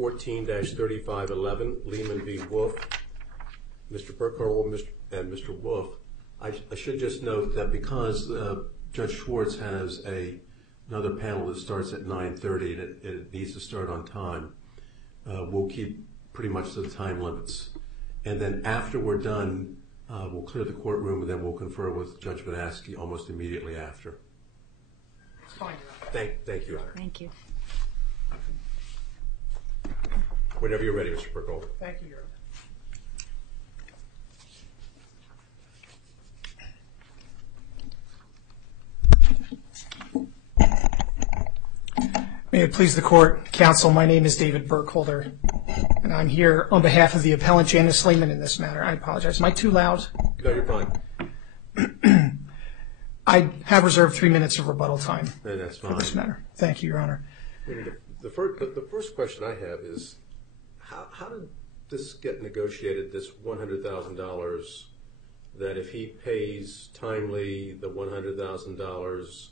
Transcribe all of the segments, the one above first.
14-3511, Leaman v. Wolfe. Mr. Burkholder and Mr. Wolfe, I should just note that because Judge Schwartz has another panel that starts at 9:30 and it needs to start on time, we'll keep pretty much to the time limits. And then after we're done, we'll clear the courtroom and then we'll confer with Judge Banaski almost immediately after. It's fine. Thank you, Your Honor. Thank you. Whenever you're ready, Mr. Burkholder. Thank you, Your Honor. May it please the court, counsel, my name is David Burkholder, and I'm here on behalf of the appellant Janice Leaman in this matter. I apologize. Am I too loud? No, you're fine. I have reserved 3 minutes of rebuttal time That's fine. for this matter. Thank you, Your Honor. The first question I have is, how did this get negotiated, this $100,000, that if he pays timely the $100,000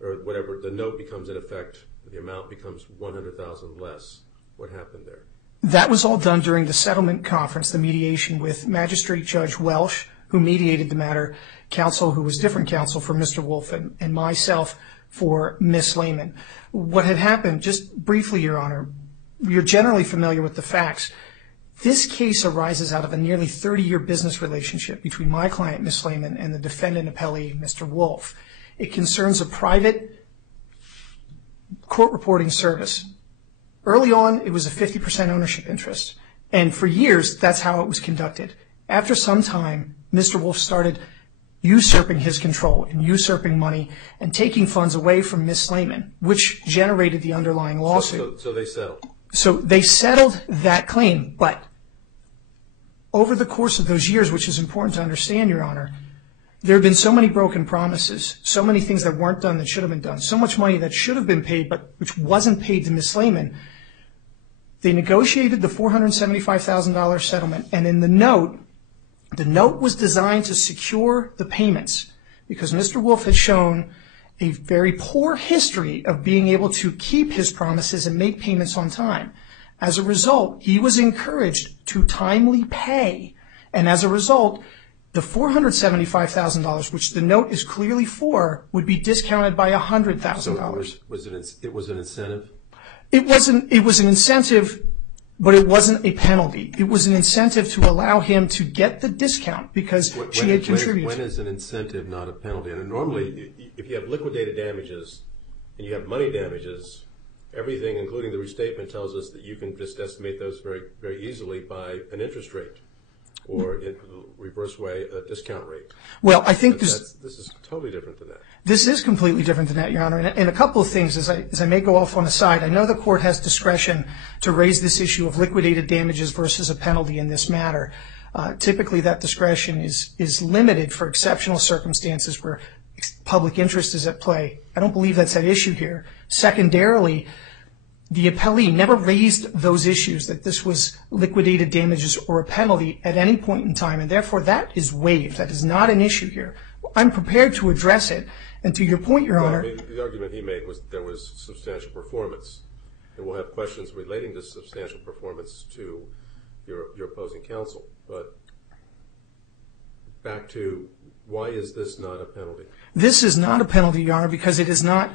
or whatever, the note becomes in effect, the amount becomes $100,000 less? What happened there? That was all done during the settlement conference, the mediation with Magistrate Judge Welsh, who mediated the matter, counsel who was different counsel for Mr. Wolfe, and myself for Miss Leaman. What had happened, just briefly, Your Honor, you're generally familiar with the facts. This case arises out of a nearly 30-year business relationship between my client, Miss Leaman, and the defendant appellee, Mr. Wolfe. It concerns a private court reporting service. Early on, it was a 50% ownership interest, and for years, that's how it was conducted. After some time, Mr. Wolfe started usurping his control and usurping money and taking funds away from Miss Leaman, which generated the underlying lawsuit. So they settled? So they settled that claim, but over the course of those years, which is important to understand, Your Honor, there have been so many broken promises, so many things that weren't done that should have been done, so much money that should have been paid but which wasn't paid to Miss Leaman. They negotiated the $475,000 settlement, and in the note was designed to secure the payments because Mr. Wolfe had shown a very poor history of being able to keep his promises and make payments on time. As a result, he was encouraged to timely pay, and as a result, the $475,000, which the note is clearly for, would be discounted by $100,000. So it was an incentive? It was an incentive, but it wasn't a penalty. It was an incentive to allow him to get the discount because she had contributed. When is an incentive not a penalty? And normally, if you have liquidated damages and you have money damages, everything, including the restatement, tells us that you can just estimate those very, very easily by an interest rate or, in the reverse way, a discount rate. Well, I think this is totally different than that. This is completely different than that, Your Honor. And a couple of things, as I may go off on the side, I know the court has discretion to raise this issue of liquidated damages versus a penalty in this matter. Typically, that discretion is limited for exceptional circumstances where public interest is at play. I don't believe that's at issue here. Secondarily, the appellee never raised those issues, that this was liquidated damages or a penalty at any point in time, and therefore that is waived. That is not an issue here. I'm prepared to address it, and to your point, Your Honor. The argument he made was there was substantial performance, and we'll have questions relating to substantial performance to your opposing counsel. But back to, why is this not a penalty? This is not a penalty, Your Honor, because it is not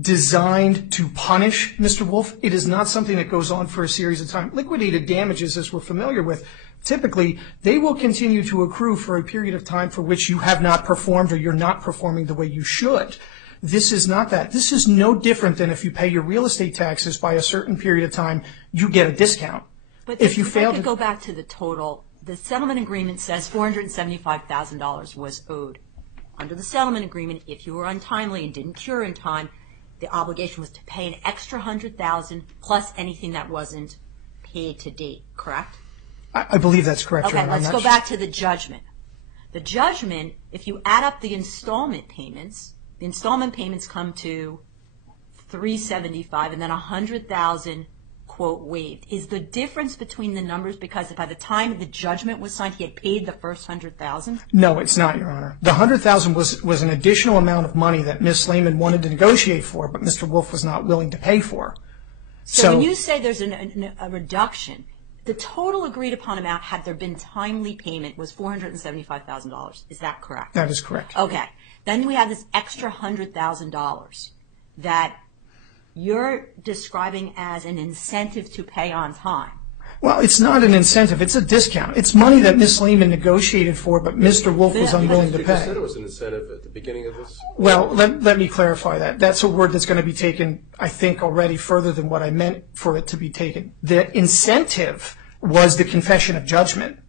designed to punish Mr. Wolfe. It is not something that goes on for a series of time. Liquidated damages, as we're familiar with, typically they will continue to accrue for a period of time for which you have not performed or you're not performing the way you should. This is not that. This is no different than if you pay your real estate taxes by a certain period of time, you get a discount. But if I could go back to the total, the settlement agreement says $475,000 was owed. Under the settlement agreement, if you were untimely and didn't cure in time, the obligation was to pay an extra $100,000 plus anything that wasn't paid to date, correct? I believe that's correct, Your Okay, Honor. let's go back to the judgment. The judgment, if you add up the installment payments come to $375 and then $100,000, quote, waived. Is the difference between the numbers because by the time the judgment was signed, he had paid the first $100,000? No, it's not, Your Honor. The $100,000 was an additional amount of money that Ms. Leaman wanted to negotiate for, but Mr. Wolfe was not willing to pay for. So when you say there's a reduction, the total agreed upon amount, had there been timely payment, was $475,000. Is that correct? That is correct. Okay. Then we have this extra $100,000 that you're describing as an incentive to pay on time. Well, it's not an incentive. It's a discount. It's money that Ms. Leaman negotiated for, but Mr. Wolfe was unwilling to pay. You said it was an incentive at the beginning of this? Well, let me clarify that. That's a word that's going to be taken, I think, already further than what I meant for it to be taken. The incentive was the confession of judgment.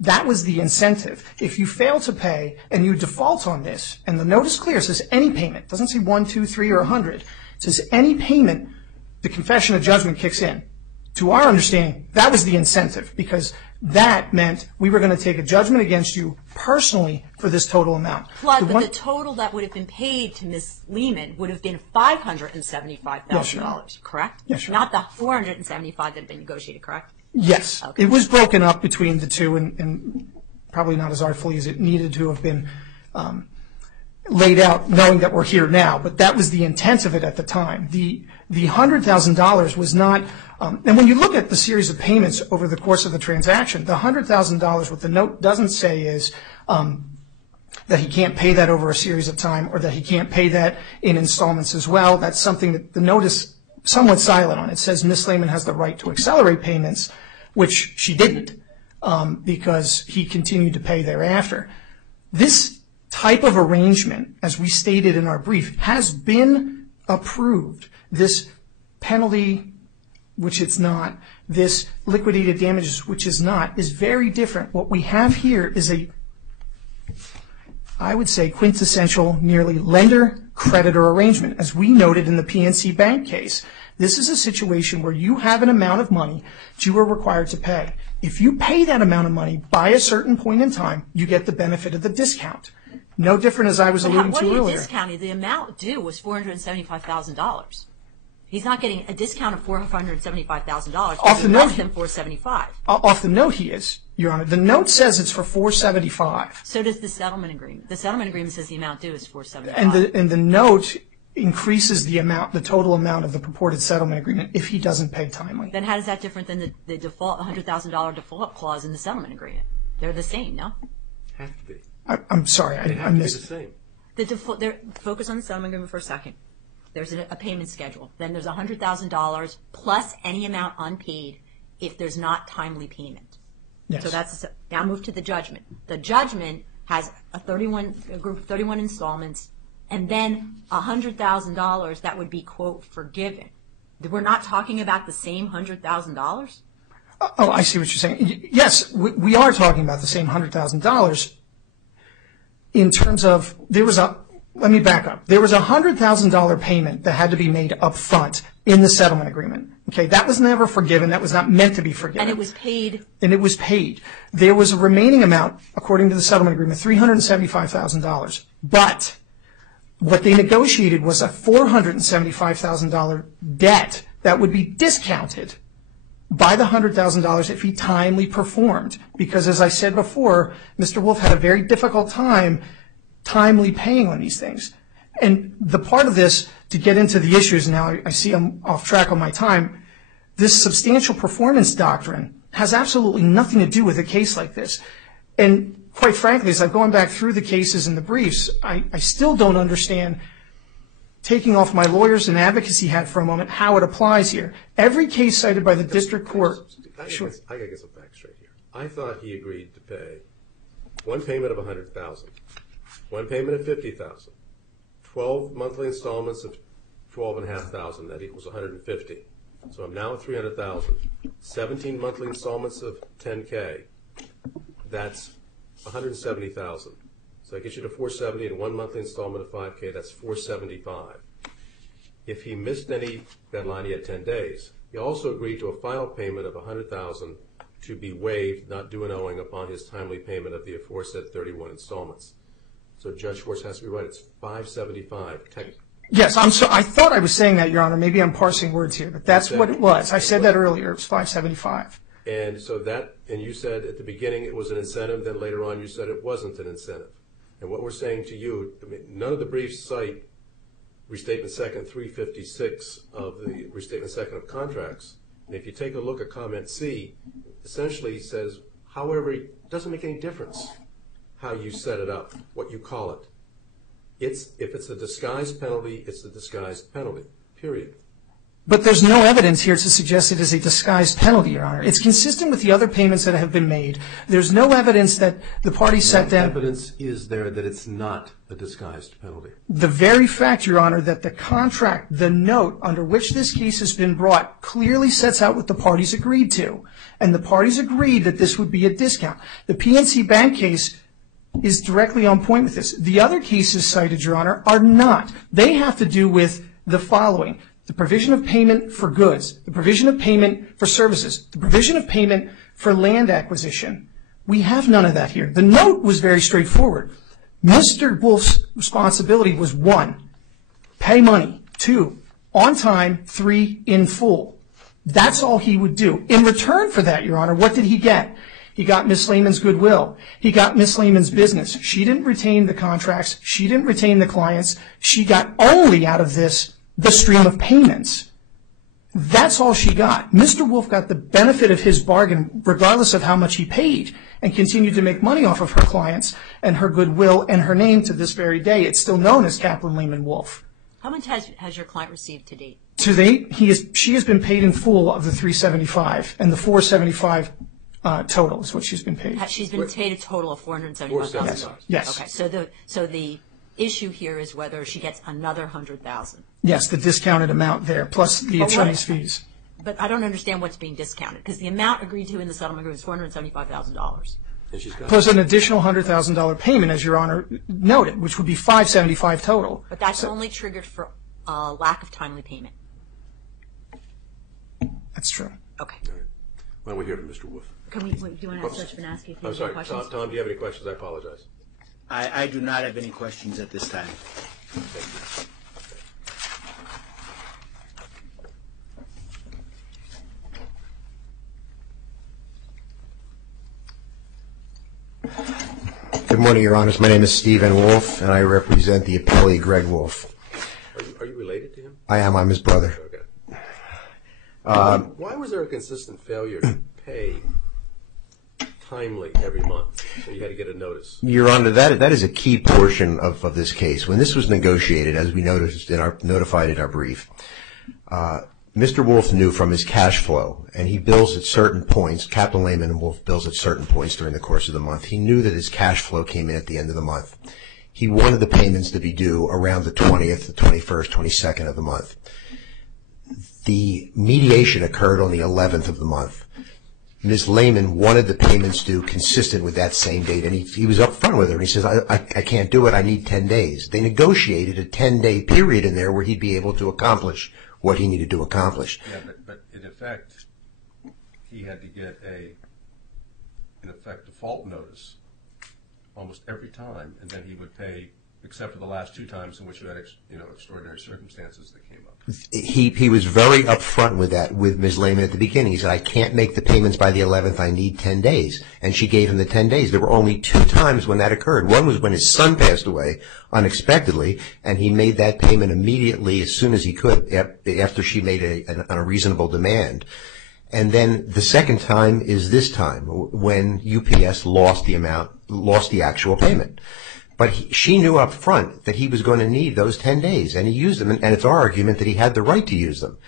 That was the incentive. If you fail to pay and you default on this, and the note is clear, it says any payment. It doesn't say 1, 2, 3, or 100. It says any payment, the confession of judgment kicks in. To our understanding, that was the incentive, because that meant we were going to take a judgment against you personally for this total amount. Plus, but the total that would have been paid to Ms. Leaman would have been $575,000, correct? Yes, sure. Not the $475,000 that had been negotiated, correct? Yes. Okay. It was broken up between the two, and probably not as artfully as it needed to have been laid out, knowing that we're here now. But that was the intent of it at the time. The $100,000 was not, and when you look at the series of payments over the course of the transaction, the $100,000, what the note doesn't say is that he can't pay that over a series of time, or that he can't pay that in installments as well. That's something that the note is somewhat silent on. It says Ms. Leaman has the right to accelerate payments, which she didn't, because he continued to pay thereafter. This type of arrangement, as we stated in our brief, has been approved. This penalty, which it's not, this liquidated damages, which is not, is very different. What we have here is I would say, quintessential, nearly lender-creditor arrangement, as we noted in the PNC Bank case. This is a situation where you have an amount of money that you are required to pay. If you pay that amount of money by a certain point in time, you get the benefit of the discount. No different, as I was alluding to earlier. What are you discounting? The amount due was $475,000. He's not getting a discount of $475,000. Off the note, less than $475,000. Off the note, he is, Your Honor. The note says it's for $475,000. So does the settlement agreement. The settlement agreement says the amount due is $475,000. And the note increases the amount, the total amount of the purported settlement agreement if he doesn't pay timely. Then how is that different than the default $100,000 default clause in the settlement agreement? They're the same, no? Have to be. I'm sorry, I missed. They have to be the same. Focus on the settlement agreement for a second. There's a payment schedule. Then there's $100,000 plus any amount unpaid if there's not timely payment. Yes. So now move to the judgment. The judgment has a group of 31 installments, and then $100,000 that would be, quote, forgiven. We're not talking about the same $100,000? Oh, I see what you're saying. Yes, we are talking about the same $100,000 in terms of let me back up. There was a $100,000 payment that had to be made up front in the settlement agreement. Okay, that was never forgiven. That was not meant to be forgiven. And it was paid? And it was paid. There was a remaining amount, according to the settlement agreement, $375,000. But what they negotiated was a $475,000 debt that would be discounted by the $100,000 if he timely performed. Because as I said before, Mr. Wolfe had a very difficult time timely paying on these things. And the part of this, to get into the issues now, I see I'm off track on my time, this substantial performance doctrine has absolutely nothing to do with a case like this. And quite frankly, as I've gone back through the cases and the briefs, I still don't understand, taking off my lawyers and advocacy hat for a moment, how it applies here. Every case cited by the district court. Sure. I gotta get some facts straight here. I thought he agreed to pay one payment of $100,000, one payment of $50,000, 12 monthly installments of $12,500. That equals $150,000. So I'm now at $300,000. 17 monthly installments of $10K. That's $170,000. So that gets you to $470,000, and one monthly installment of $5K. That's $475,000. If he missed any deadline, he had 10 days. He also agreed to a final payment of $100,000 to be waived, not due and owing, upon his timely payment of the aforesaid 31 installments. So Judge Schwartz has to be right. It's $575,000. Yes, I thought I was saying that, Your Honor. Maybe I'm parsing words here, but that's what it was. I said that earlier. It was $575,000. And so and you said at the beginning it was an incentive, then later on you said it wasn't an incentive. And what we're saying to you, I mean, none of the briefs cite Restatement Second 356 of the Restatement Second of Contracts. And if you take a look at comment C, essentially says, however, it doesn't make any difference how you set it up, what you call it. If it's a disguised penalty, it's a disguised penalty, period. But there's no evidence here to suggest it is a disguised penalty, Your Honor. It's consistent with the other payments that have been made. There's no evidence that the parties sat down. What evidence is there that it's not a disguised penalty? The very fact, Your Honor, that the contract, the note under which this case has been brought, clearly sets out what the parties agreed to. And the parties agreed that this would be a discount. The PNC Bank case is directly on point with this. The other cases cited, Your Honor, are not. They have to do with the following: the provision of payment for goods, the provision of payment for services, the provision of payment for land acquisition. We have none of that here. The note was very straightforward. Mr. Wolfe's responsibility was 1, pay money, 2, on time, 3, in full. That's all he would do. In return for that, Your Honor, what did he get? He got Miss Leaman's goodwill. He got Miss Leaman's business. She didn't retain the contracts. She didn't retain the clients. She got only out of this the stream of payments. That's all she got. Mr. Wolfe got the benefit of his bargain regardless of how much he paid, and continued to make money off of her clients and her goodwill and her name to this very day. It's still known as Kaplan Leaman Wolfe. How much has your client received to date? To date, she has been paid in full of the $375, and the $475 total is what she's been paid. She's been paid a total of $475,000. Yes. Okay. So the issue here is whether she gets another $100,000. Yes, the discounted amount there, plus the attorney's fees. But I don't understand what's being discounted, because the amount agreed to in the settlement agreement is $475,000. Plus an additional $100,000 payment, as Your Honor noted, which would be $575 total. But that's only triggered for lack of timely payment. That's true. Okay. All right. Why don't we hear from Mr. Wolfe? Do you want to ask Judge Bernanke if you have any questions? Tom, do you have any questions? I apologize. I do not have any questions at this time. Thank you. Good morning, Your Honors. My name is Stephen Wolfe, and I represent the appellee, Greg Wolfe. Are you related to him? I am. I'm his brother. Okay. Why was there a consistent failure to pay timely every month? So you had to get a notice. Your Honor, that is a key portion of this case. When this was negotiated, as we notified in our brief, Mr. Wolfe knew from his cash flow, and he bills at certain points. Kaplan Leaman and Wolfe bills at certain points during the course of the month. He knew that his cash flow came in at the end of the month. He wanted the payments to be due around the 20th, the 21st, 22nd of the month. The mediation occurred on the 11th of the month. Ms. Leaman wanted the payments due consistent with that same date, and he was up front with her, and he says, I can't do it, I need 10 days. They negotiated a 10-day period in there where he'd be able to accomplish what he needed to accomplish. Yeah, but in effect, he had to get a default notice almost every time, and then he would pay, except for the last 2 times in which you had extraordinary circumstances that came up. He was very upfront with that with Ms. Leaman at the beginning. He said, I can't make the payments by the 11th. I need 10 days. And she gave him the 10 days. There were only 2 times when that occurred. One was when his son passed away unexpectedly, and he made that payment immediately as soon as he could after she made a reasonable demand. And then the second time is this time when UPS lost the actual payment. But she knew up front that he was going to need those 10 days, and he used them, and it's our argument that he had the right to use them.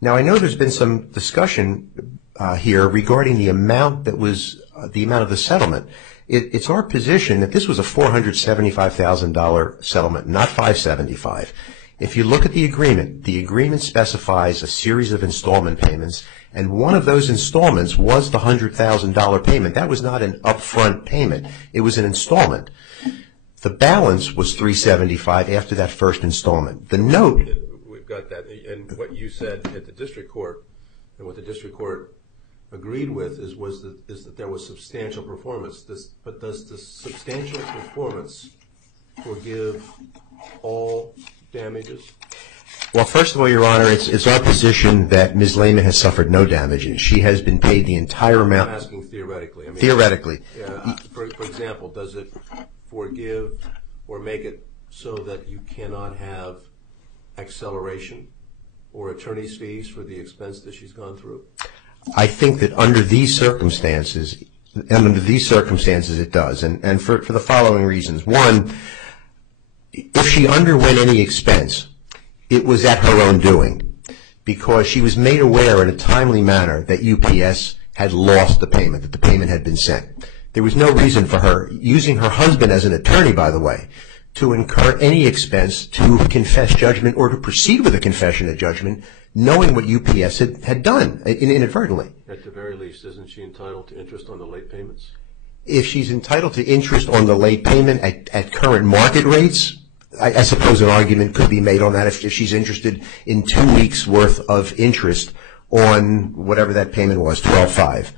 Now, I know there's been some discussion here regarding the amount that was the amount of the settlement. It's our position that this was a $475,000 settlement, not $575,000. If you look at the agreement specifies a series of installment payments, and one of those installments was the $100,000 payment. That was not an upfront payment. It was an installment. The balance was $375,000 after that first installment. The note. We've got that. And what you said at the district court, and what the district court agreed with, is that there was substantial performance. But does the substantial performance forgive all damages? Well, first of all, Your Honor, it's our position that Ms. Leaman has suffered no damages. She has been paid the entire amount. I'm asking theoretically. Theoretically. For example, does it forgive or make it so that you cannot have acceleration or attorney's fees for the expense that she's gone through? I think that under these circumstances, it does, and for the following reasons. One, if she underwent any expense, it was at her own doing, because she was made aware in a timely manner that UPS had lost the payment, that the payment had been sent. There was no reason for her, using her husband as an attorney, by the way, to incur any expense to confess judgment or to proceed with a confession of judgment, knowing what UPS had done inadvertently. At the very least, isn't she entitled to interest on the late payments? If she's entitled to interest on the late payment at current market rates, I suppose an argument could be made on that if she's interested in 2 weeks' worth of interest on whatever that payment was, $12,500.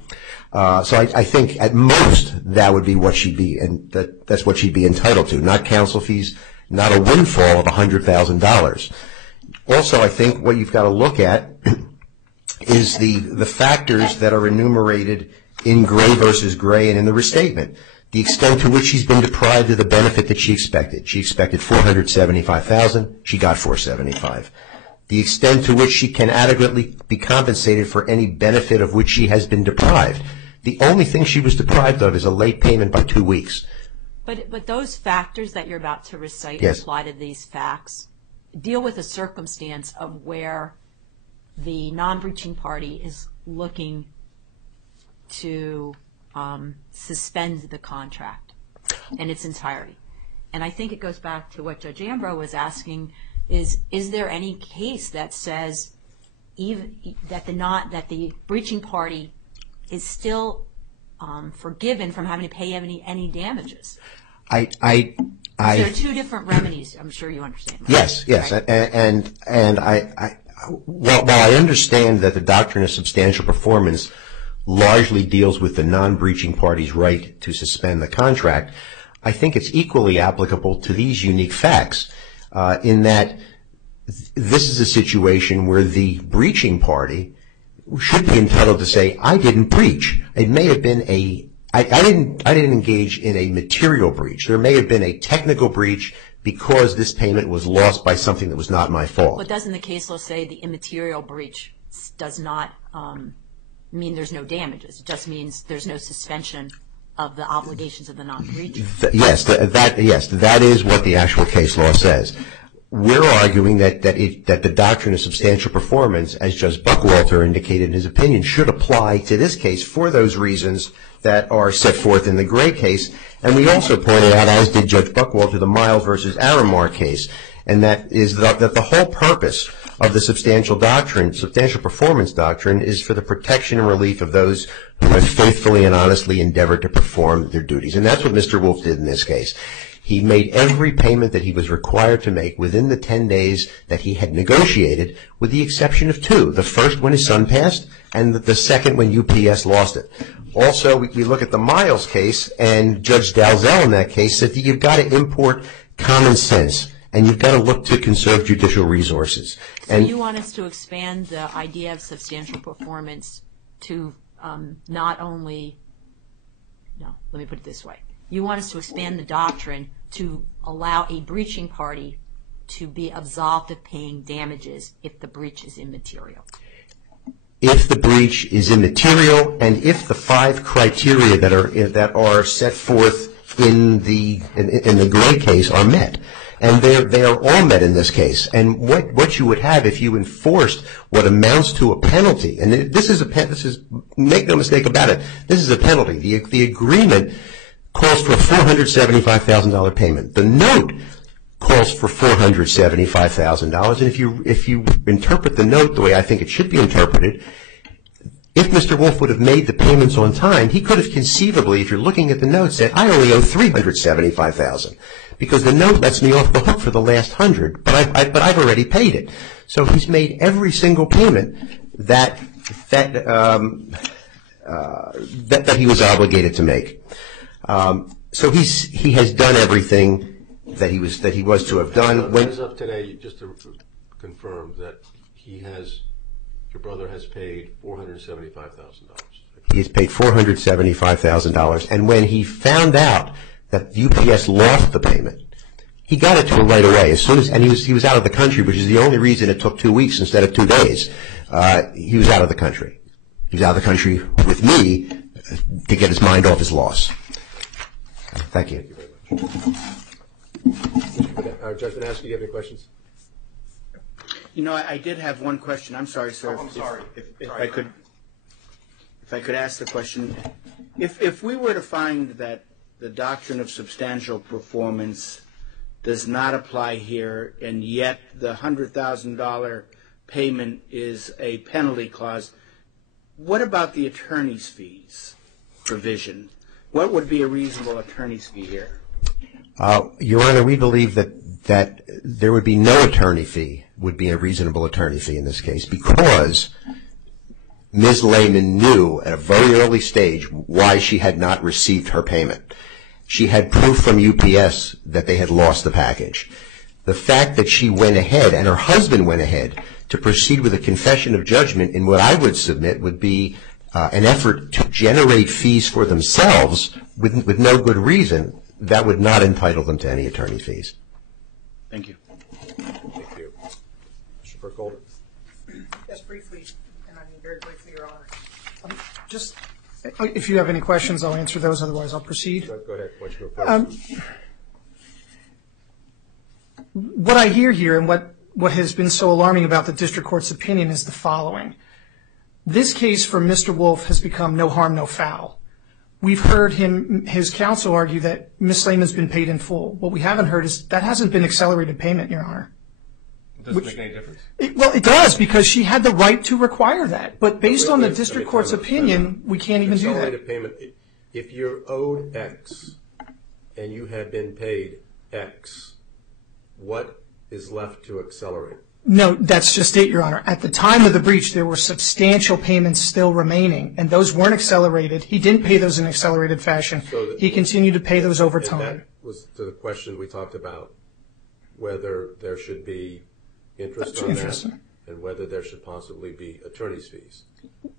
So I think at most that would be what she'd be, and that's what she'd be entitled to, not counsel fees, not a windfall of $100,000. Also, I think what you've got to look at is the factors that are enumerated in Gray versus Gray and in the restatement. The extent to which she's been deprived of the benefit that she expected. She expected $475,000. She got $475,000. The extent to which she can adequately be compensated for any benefit of which she has been deprived. The only thing she was deprived of is a late payment by 2 weeks. But those factors that you're about to recite Yes. apply to these facts deal with a circumstance of where the non-breaching party is looking to suspend the contract in its entirety. And I think it goes back to what Judge Ambrose was asking, is there any case that says even that the breaching party is still forgiven from having to pay any damages? There are two different remedies. I'm sure you understand. Yes, right? And while I understand that the doctrine of substantial performance largely deals with the non-breaching party's right to suspend the contract, I think it's equally applicable to these unique facts in that this is a situation where the breaching party should be entitled to say, I didn't breach. It may have been I didn't engage in a material breach. There may have been a technical breach because this payment was lost by something that was not my fault. But doesn't the case law say the immaterial breach does not mean there's no damages? It just means there's no suspension of the obligations of the non-breacher. Yes, that is what the actual case law says. We're arguing that the doctrine of substantial performance, as Judge Buckwalter indicated in his opinion, should apply to this case for those reasons that are set forth in the Gray case. And we also pointed out, as did Judge Buckwalter, the Miles versus Aramar case, and that is that the whole purpose of the substantial performance doctrine is for the protection and relief of those who have faithfully and honestly endeavored to perform their duties. And that's what Mr. Wolfe did in this case. He made every payment that he was required to make within the 10 days that he had negotiated, with the exception of two. The first when his son passed, and the second when UPS lost it. Also, we look at the Miles case, and Judge Dalzell in that case said that you've got to import common sense, and you've got to look to conserve judicial resources. So you want us to expand the idea of substantial performance to not only, no, let me put it this way. You want us to expand the doctrine to allow a breaching party to be absolved of paying damages if the breach is immaterial. If the breach is immaterial, and if the 5 criteria that are set forth in the Gray case are met, and they are all met in this case. And what you would have if you enforced what amounts to a penalty, and this is make no mistake about it, this is a penalty. The agreement calls for a $475,000 payment. The note calls for $475,000, and if you interpret the note the way I think it should be interpreted, if Mr. Wolfe would have made the payments on time, he could have conceivably, if you're looking at the note, said, I only owe $375,000, because the note lets me off the hook for the last 100, but I've already paid it. So he's made every single payment that he was obligated to make. So he has done everything that he was to have done. As of today, just to confirm that your brother has paid $475,000. He has paid $475,000, and when he found out that UPS lost the payment, He got it to her right away as soon as, and he was out of the country, which is the only reason it took 2 weeks instead of 2 days. He was out of the country. He was out of the country with me to get his mind off his loss. Thank you. Thank you very much. Judge Vanaski, do you have any questions? You know, I did have one question. I'm sorry, sir. Oh, I'm sorry. If I could ask the question, if we were to find that the doctrine of substantial performance does not apply here, and yet the $100,000 payment is a penalty clause, what about the attorney's fees provision? What would be a reasonable attorney's fee here? Your Honor, we believe that there would be no attorney fee, would be a reasonable attorney fee in this case, because Ms. Leaman knew at a very early stage why she had not received her payment. She had proof from UPS that they had lost the package. The fact that she went ahead and her husband went ahead to proceed with a confession of judgment in what I would submit would be an effort to generate fees for themselves with no good reason, that would not entitle them to any attorney fees. Thank you. Thank you. Mr. Burkholder. Yes, briefly, and I mean very briefly, Your Honor. Just, if you have any questions, I'll answer those. Otherwise, I'll proceed. Go ahead. Why don't you go first? What I hear here and what has been so alarming about the district court's opinion is the following. This case for Mr. Wolfe has become no harm, no foul. We've heard his counsel argue that Ms. Leaman's been paid in full. What we haven't heard is that hasn't been accelerated payment, Your Honor. Does it make any difference? Well, it does, because she had the right to require that. But based on the district court's opinion, we can't even do that. Accelerated payment, if you're owed X and you have been paid X, what is left to accelerate? No, that's just it, Your Honor. At the time of the breach, there were substantial payments still remaining, and those weren't accelerated. He didn't pay those in accelerated fashion. He continued to pay those over time. And that was to the question we talked about, whether there should be interest on that and whether there should possibly be attorney's fees.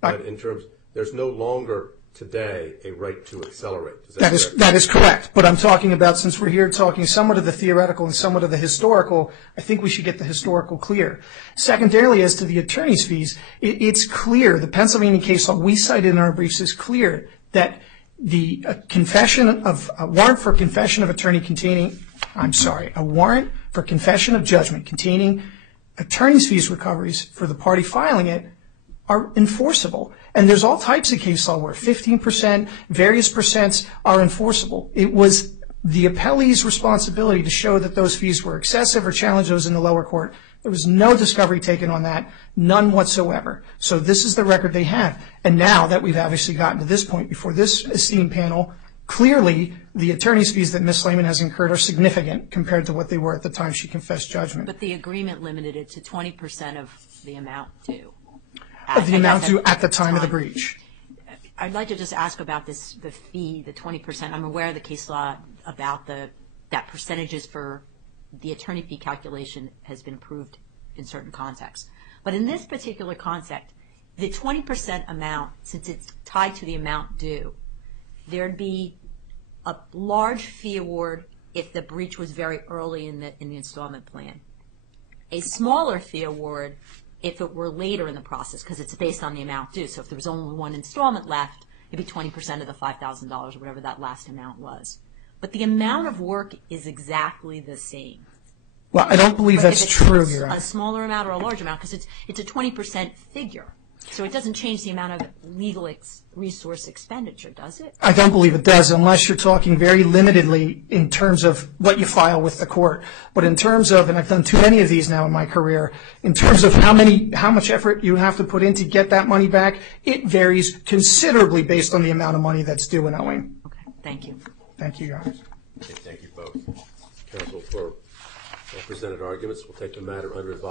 But in terms, there's no longer today a right to accelerate. That is correct. But I'm talking about, since we're here talking somewhat of the theoretical and somewhat of the historical, I think we should get the historical clear. Secondarily, as to the attorney's fees, it's clear, the Pennsylvania case law we cited in our briefs is clear that the a warrant for confession of judgment containing attorney's fees recoveries for the party filing it are enforceable. And there's all types of case law where 15%, various percents are enforceable. It was the appellee's responsibility to show that those fees were excessive or challenge those in the lower court. There was no discovery taken on that, none whatsoever. So this is the record they have. And now that we've obviously gotten to this point before this esteemed panel, clearly the attorney's fees that Ms. Leaman has incurred are significant compared to what they were at the time she confessed judgment. But the agreement limited it to 20% of the amount due. The amount due at the time of the breach. I'd like to just ask about the fee, the 20%. I'm aware of the case law about that percentages for the attorney fee calculation has been approved in certain contexts. But in this particular context, the 20% amount, since it's tied to the amount due, there'd be a large fee award if the breach was very early in the installment plan. A smaller fee award if it were later in the process, because it's based on the amount due. So if there was only one installment left, it'd be 20% of the $5,000 or whatever that last amount was. But the amount of work is exactly the same. Well, I don't believe that's true, Your Honor. A smaller amount or a large amount, because it's a 20% figure. So it doesn't change the amount of legal resource expenditure, does it? I don't believe it does, unless you're talking very limitedly in terms of what you file with the court. But in terms of, and I've done too many of these now in my career, in terms of how much effort you have to put in to get that money back, it varies considerably based on the amount of money that's due and owing. Okay, thank you. Thank you, Your Honor. Okay, thank you both. Counsel for presented arguments. We'll take the matter under advisement.